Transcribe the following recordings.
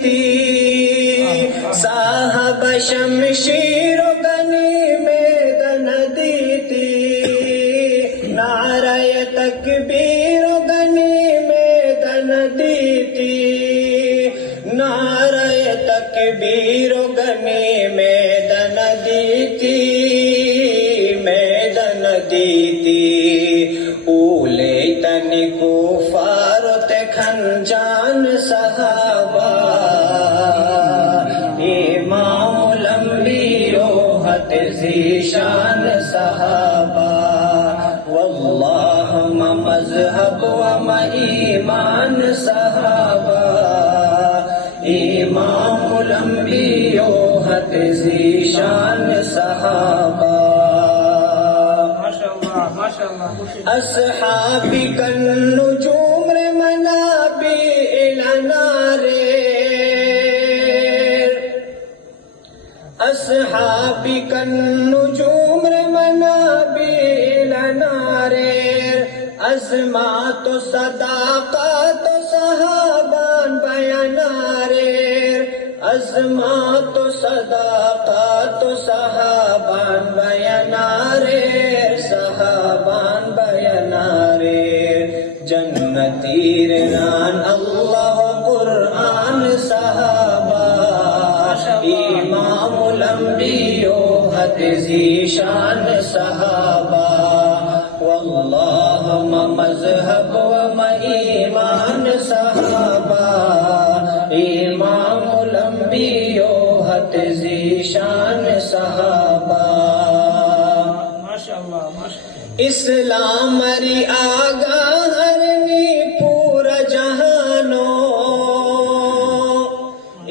دیتی صاحب شمشیر و غنیمت دیتی نعرہ تکبیر و غنیمت دیتی نعرہ تکبیر و غنیمت دیتی میدن دیتی اولے تن کفار تکھن جان صحابہ امام الانبیاء حت ذیشان صحابہ واللہ ما مذہب و ما ایمان صحابہ امام الانبیاء حت ذیشان صحابہ اصحابی کالنجوم منابع الانوار اصحابی کالنجوم منابع الانوار عظمت و صداقت و صحابان بیانار عظمت و صداقت و صحابان بیانار صحابان بیانار جنتی رنان اللہ قرآن صحابہ امام الانبیاء حت ذیشان صحابہ واللہ ما مذہب و ما ایمان صحابہ امام الانبیاء حت ذیشان صحابہ اسلام ری آگاہ ہرنی پورا جہانو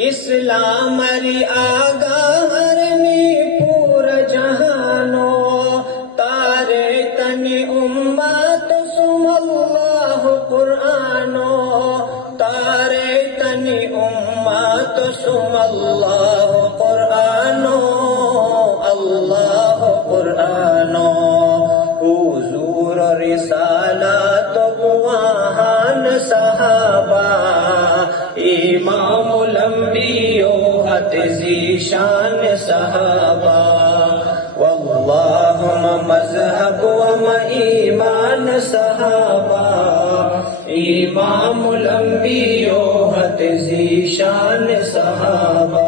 اسلام ری آگاہ ہرنی پورا جہانو تارے تنی امت سم اللہ قرآنو تارے تنی امت سم اللہ قرآنو اللہ قرآنو حضور رسالات و گواہان صحابہ امام الانبیاء حت ذیشان صحابہ واللہ ما مذہب و ما ایمان صحابہ امام الانبیاء حت ذیشان صحابہ